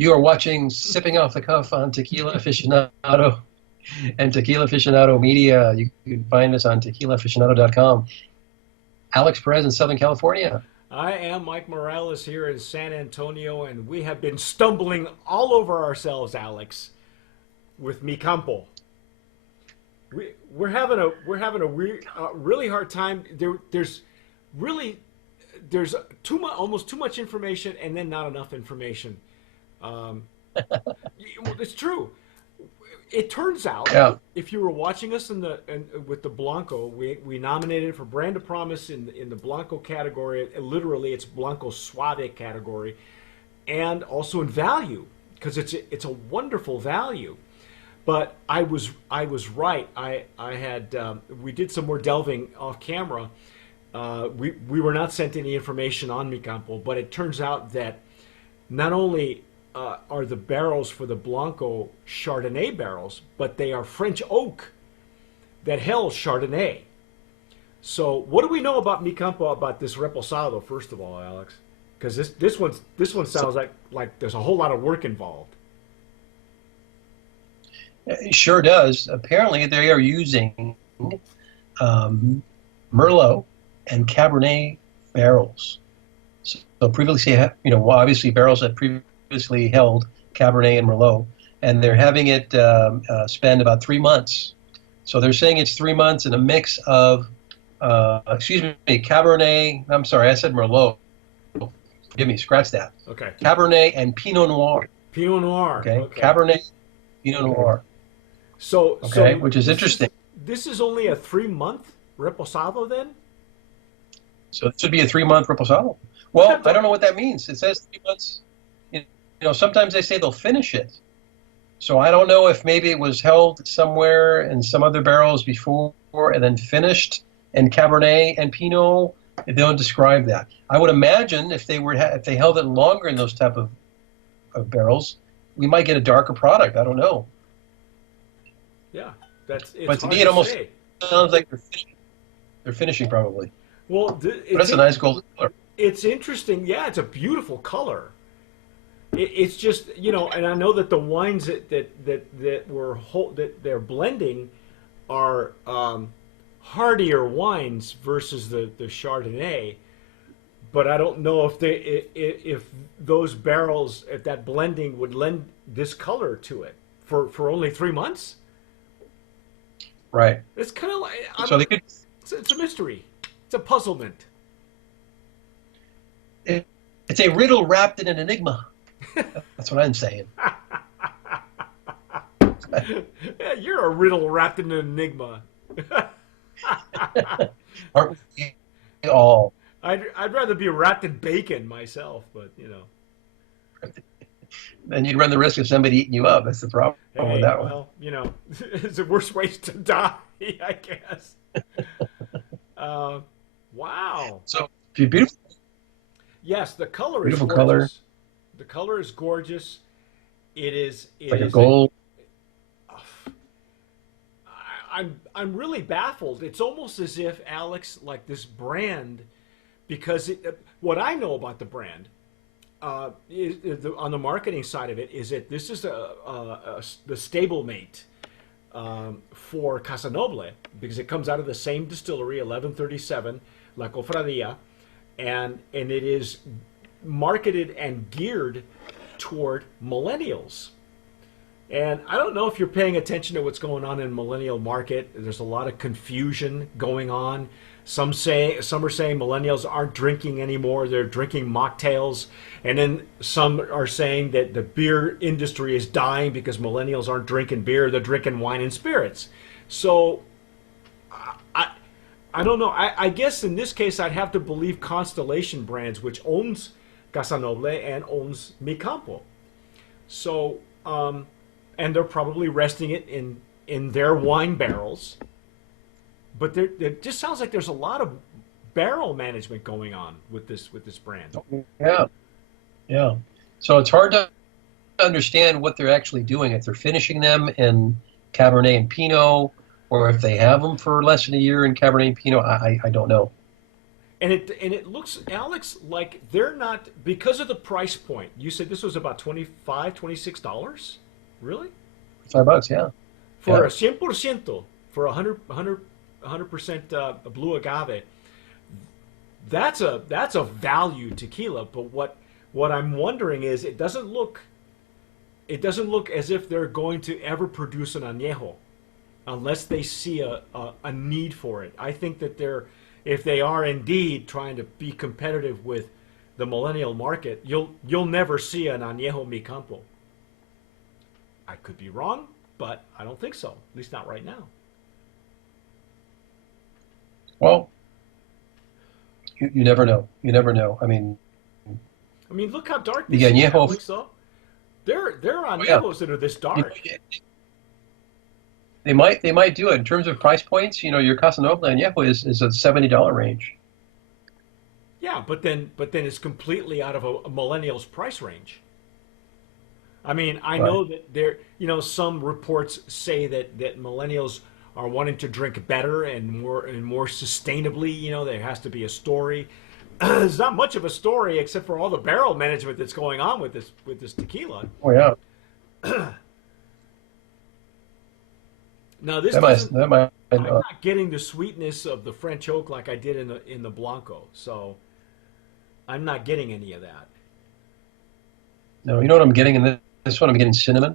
You are watching Sipping Off the Cuff on Tequila Aficionado and Tequila Aficionado Media. You can find us on tequilaaficionado.com. Alex Perez in Southern California. I am Mike Morales here in San Antonio, and we have been stumbling all over ourselves, Alex, with Mi Campo. We're having a really hard time. There's almost too much information, and then not enough information. It's true. It turns out, Yeah. if you were watching us with the Blanco, we nominated for Brand of Promise in the Blanco category. Literally, it's Blanco Suave category, and also in value because it's a wonderful value. But I was right. We did some more delving off camera. We were not sent any information on Mi Campo, but it turns out that not only are the barrels for the Blanco Chardonnay barrels, but they are French oak that held Chardonnay. So what do we know about Mi Campo, about this Reposado, first of all, Alex? Because this one sounds like there's a whole lot of work involved. It sure does. Apparently, they are using Merlot and Cabernet barrels. So previously, obviously barrels that previously held Cabernet and Merlot, and they're having it spend about 3 months. So they're saying it's 3 months in a mix of, Cabernet. I'm sorry, I said Merlot. Forgive me, scratch that. Okay. Cabernet and Pinot Noir. Pinot Noir. Okay. Cabernet, Pinot Noir. So which is interesting. This is only a 3-month Reposado then? So it should be a 3-month Reposado. Well, I don't know what that means. It says 3 months. Sometimes they say they'll finish it. So I don't know if maybe it was held somewhere in some other barrels before and then finished in Cabernet and Pinot. They don't describe that. I would imagine if they held it longer in those type of barrels, we might get a darker product. I don't know. Yeah, but to me, it almost sounds like they're finishing probably. Well, that's a nice golden color. It's interesting. Yeah, it's a beautiful color. It's just, and I know that the wines that they're blending are hardier wines versus the Chardonnay, but I don't know if those barrels, if that blending would lend this color to it for only 3 months. Right. It's kind of like it's a mystery. It's a puzzlement. It's a riddle wrapped in an enigma. That's what I'm saying. Yeah, you're a riddle wrapped in an enigma. Aren't we all? I'd rather be wrapped in bacon myself, but Then you'd run the risk of somebody eating you up. That's the problem with that one. Well, it's the worst ways to die, I guess. Wow. So beautiful. Yes, the color beautiful is gorgeous. Color. The color is gorgeous. It is like a gold. I'm really baffled. It's almost as if, Alex, like this brand, because what I know about the brand on the marketing side of it is that this is the stablemate for Casanoble, because it comes out of the same distillery, 1137 La Cofradia, and it is marketed and geared toward millennials. And I don't know if you're paying attention to what's going on in the millennial market. There's a lot of confusion going on. Some are saying millennials aren't drinking anymore. They're drinking mocktails. And then some are saying that the beer industry is dying because millennials aren't drinking beer. They're drinking wine and spirits. So I don't know. I guess in this case, I'd have to believe Constellation Brands, which owns Casanoble and owns Mi Campo. So, and they're probably resting it in their wine barrels. But it just sounds like there's a lot of barrel management going on with this brand. Yeah. So it's hard to understand what they're actually doing, if they're finishing them in Cabernet and Pinot, or if they have them for less than a year in Cabernet and Pinot. I don't know. And it looks, Alex, like they're not, because of the price point. You said this was about $25, $26, really, $5, yeah, for yeah. a 100%, for 100% blue agave. That's a value tequila. But what I'm wondering is it doesn't look as if they're going to ever produce an añejo unless they see a need for it. I think that if they are indeed trying to be competitive with the millennial market, you'll never see an añejo mi campo. I could be wrong, but I don't think so. At least not right now. Well, you never know. You never know. I mean, Look how dark the this is, añejo. Alex. Though there are Oh, yeah. añejos that are this dark. They might do it in terms of price points. Your Casa Noble añejo is a $70 range. Yeah, but then it's completely out of a millennial's price range. I Right. know that some reports say that millennials are wanting to drink better and more sustainably. There has to be a story. There's not much of a story except for all the barrel management that's going on with this tequila. Oh yeah. Now this That might doesn't. that might. I'm not getting the sweetness of the French oak like I did in the Blanco, so I'm not getting any of that. No, you know what I'm getting in this one? I'm getting cinnamon.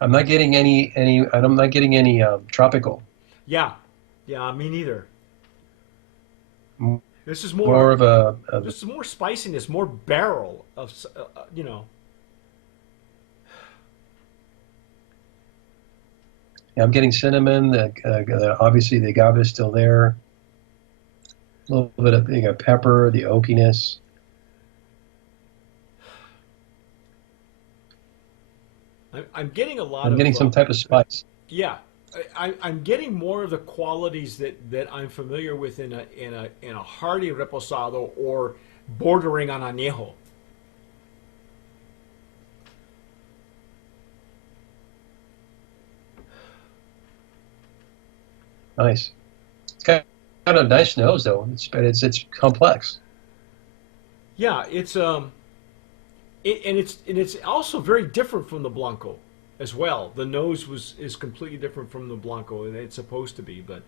I'm not getting any. I'm not getting any tropical. Yeah, yeah, me neither. M- This is More more. of a This is more spiciness, more barrel of yeah, I'm getting cinnamon. Obviously, the agave is still there. A little bit of pepper, the oakiness. I'm getting a lot I'm of getting some type of spice. yeah. I'm getting more of the qualities that I'm familiar with in a hearty reposado or bordering on añejo. Nice. It's kind of nice nose though. But it's complex. Yeah, and it's also very different from the Blanco as well. The nose is completely different from the Blanco, and it's supposed to be, but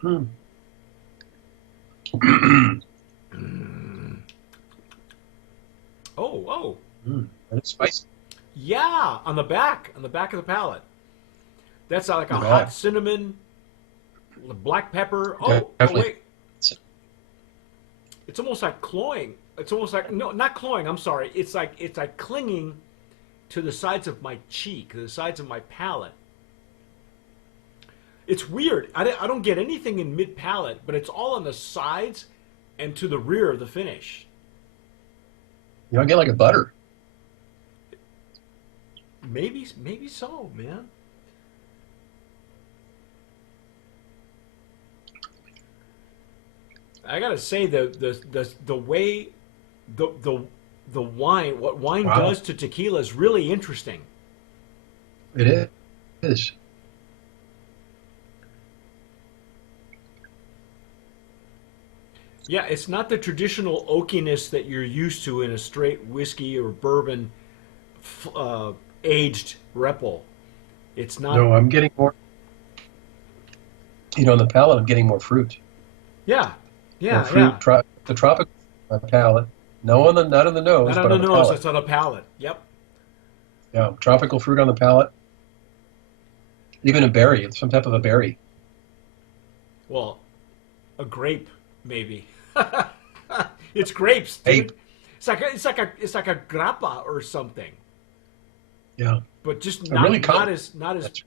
Hmm. oh, And it's spicy. yeah, on the back of the palate. That's like a Not hot bad. cinnamon, black pepper. Oh Definitely. wait, it's almost like cloying. It's almost like, no, not cloying. I'm sorry. It's like clinging to the sides of my cheek, the sides of my palate. It's weird. I don't get anything in mid palate, but it's all on the sides and to the rear of the finish. I get like a butter. Maybe so, man. I gotta say the way the wine, what wine Wow. does to tequila is really interesting. It is. Yeah, it's not the traditional oakiness that you're used to in a straight whiskey or bourbon aged repo. It's not. No, I'm getting more. On the palate, I'm getting more fruit. Yeah, More yeah, fruit. yeah. The tropical on the palate. No, not on the Not nose, on but the on the nose, palate. it's on the palate. Yep. Yeah, tropical fruit on the palate. Even a berry, some type of a berry. Well, a grape, maybe. It's grapes, Ape. dude. It's like a grappa or something, Yeah, but just a really not color. as not as That's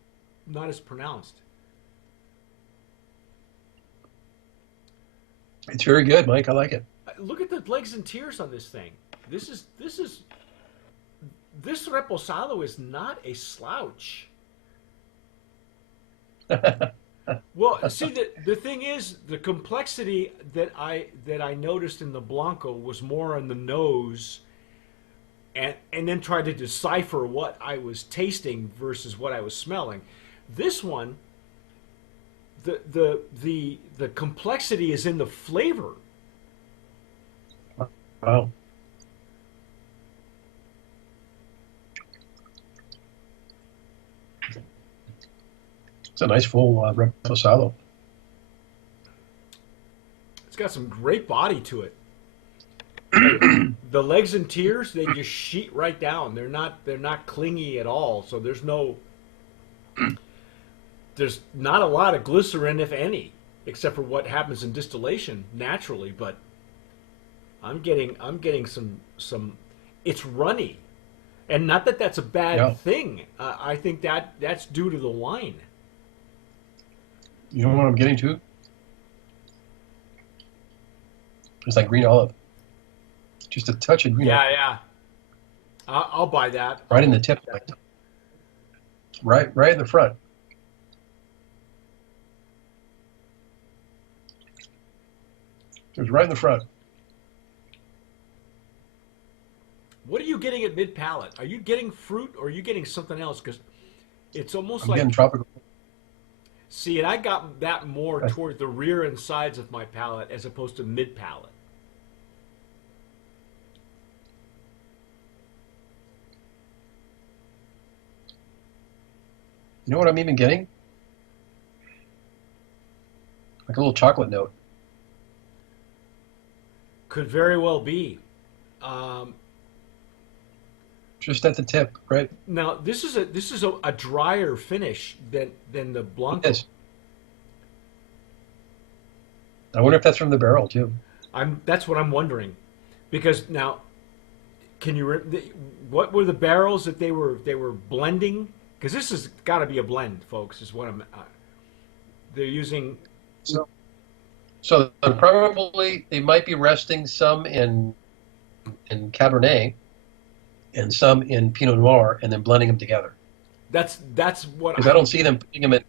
not as pronounced. It's very good, Mike. I like it. Look at the legs and tears on this thing. This reposado is not a slouch. Well, see, the thing is, the complexity that I noticed in the Blanco was more on the nose and then try to decipher what I was tasting versus what I was smelling. This one, the complexity is in the flavor. Wow. It's a nice full reposado. It's got some great body to it. The legs and tiers, they just sheet right down. They're not clingy at all. So there's not a lot of glycerin, if any, except for what happens in distillation naturally. But I'm getting some. It's runny, and not that that's a bad thing. I think that's due to the wine. You know what I'm getting to? It's like green olive. Just a touch of green olive. Yeah. I'll buy that. Right in the tip. Right in the front. It was right in the front. What are you getting at mid palate? Are you getting fruit or are you getting something else? Because it's almost I'm like getting tropical. See, and I got that more toward the rear and sides of my palate as opposed to mid palate. You know what I'm even getting? Like a little chocolate note. Could very well be. Just at the tip, right? Now this is a drier finish than the Blanco. Yes. I wonder if that's from the barrel too. That's what I'm wondering, because now, what were the barrels that they were blending? Because this has got to be a blend, folks. Is what they're using. So they might be resting some in Cabernet and some in Pinot Noir, and then blending them together. That's what. Because I don't see them putting them in.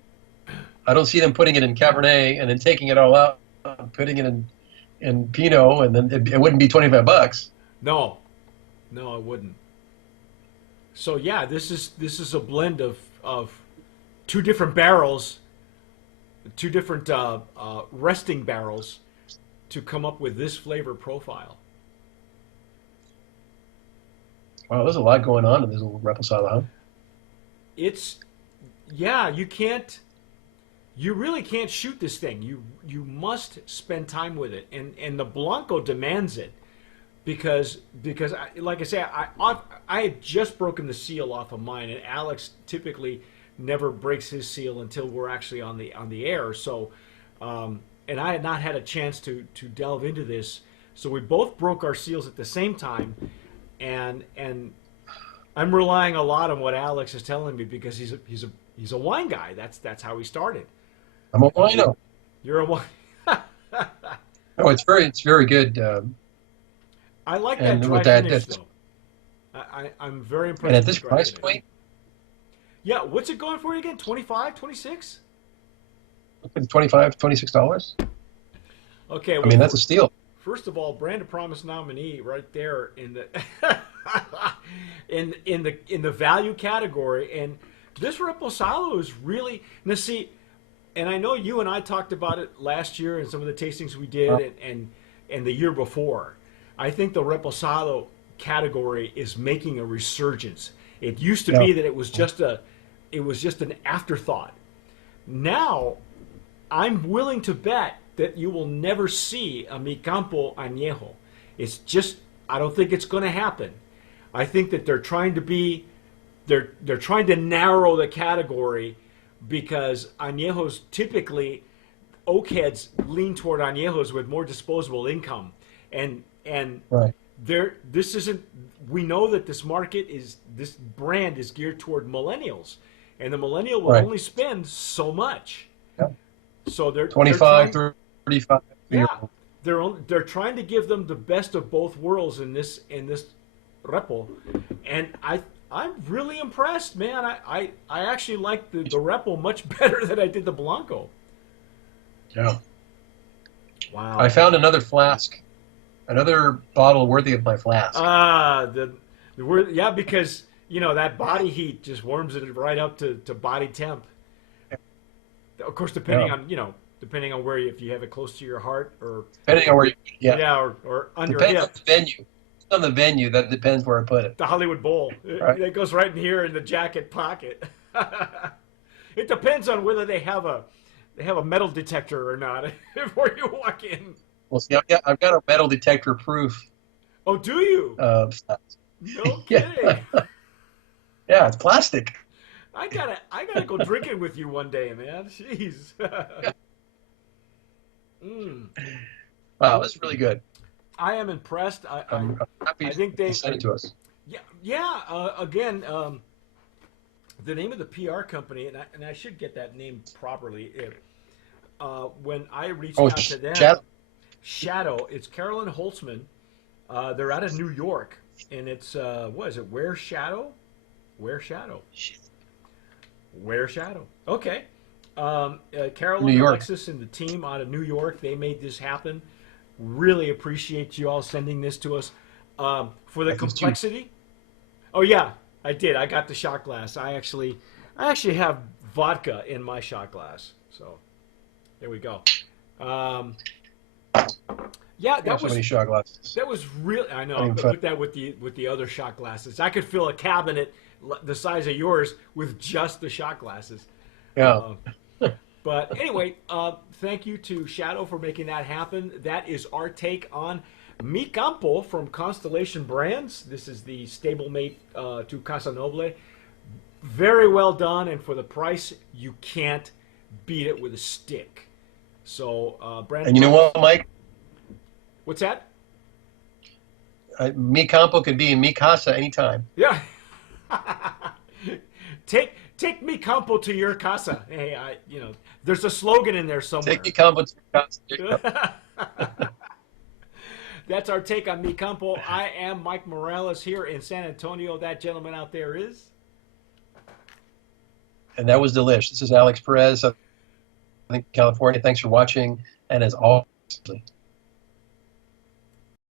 I don't see them putting it in Cabernet and then taking it all out, and putting it in Pinot, and then it wouldn't be $25. No, it wouldn't. So yeah, this is a blend of two different barrels, two different resting barrels, to come up with this flavor profile. Wow, there's a lot going on in this little reposado, huh? You really can't shoot this thing. You must spend time with it, and the Blanco demands it, because like I say, I had just broken the seal off of mine, and Alex typically never breaks his seal until we're actually on the air. So, and I had not had a chance to delve into this, so we both broke our seals at the same time. And I'm relying a lot on what Alex is telling me, because he's a wine guy. That's how he started. I'm a wino. You're a wine. Oh, it's very good. I like that dry finish though. I'm very impressed. And at with this the dry price finish. point, Yeah, what's it going for again? 25, 26? $25, $26. Okay, I well, mean, that's a steal. first of all, Brand of Promise nominee right there in the in the value category, and this Reposado is really now. See, and I know you and I talked about it last year and some of the tastings we did, and the year before. I think the Reposado category is making a resurgence. It used to be that it was just an afterthought. Now, I'm willing to bet that you will never see a Mi Campo Añejo. It's just, I don't think it's going to happen. I think that they're trying to narrow the category, because Añejos typically, oak heads lean toward Añejos with more disposable income, and Right. this isn't. We know that this brand is geared toward millennials, and the millennial will only spend so much. Yeah. So they're 25, they're 35. yeah, they're trying to give them the best of both worlds in this repo, and I'm really impressed, man. I actually like the repo much better than I did the Blanco. Yeah. Wow. I found another flask, another bottle worthy of my flask. The Yeah, because that body heat just warms it right up to body temp. Of course, Yeah. depending on where if you have it close to your heart or Depending on where you, yeah, yeah, or on your depends on hip. the venue. On the venue, that depends where I put it. The Hollywood Bowl. Right. It goes right in here in the jacket pocket. It depends on whether they have a metal detector or not before you walk in. Well, see, I've got a metal detector proof. Oh, do you? Stuff. No Yeah, kidding. yeah, it's plastic. I gotta go drinking with you one day, man. Jeez. mm. Wow, that's really good. I am impressed. I, I I'm happy I think you sent it to us. yeah, yeah. Again, the name of the PR company, and I should get that name properly. When I reached Oh, out to them, Shadow. Shadow. It's Carolyn Holtzman. They're out of New York, and it's what is it? Where Shadow? Where Shadow? Where Shadow? Okay. New Carolyn, York. Alexis, and the team out of New York, they made this happen. Really appreciate you all sending this to us. For the I just do. complexity. Oh yeah, I did. I got the shot glass. I actually have vodka in my shot glass. So there we go. Um, yeah, We have so many shot glasses. that was really. I know. Not I'm even gonna fun. put that with the other shot glasses. I could fill a cabinet the size of yours with just the shot glasses. Yeah. Uh, but anyway, thank you to Shadow for making that happen. That is our take on Mi Campo from Constellation Brands. This is the stablemate to Casa Noble. Very well done, and for the price, you can't beat it with a stick. So, Brandon, And you know what, Mike? what's that? Mi Campo can be in Mi Casa anytime. Yeah. Take Mi Campo to your casa. Hey, there's a slogan in there somewhere. Take Mi Campo to Mi Casa. There you go. That's our take on Mi Campo. I am Mike Morales here in San Antonio. That gentleman out there is. And that was delish. This is Alex Perez, I think, California. Thanks for watching. And as always,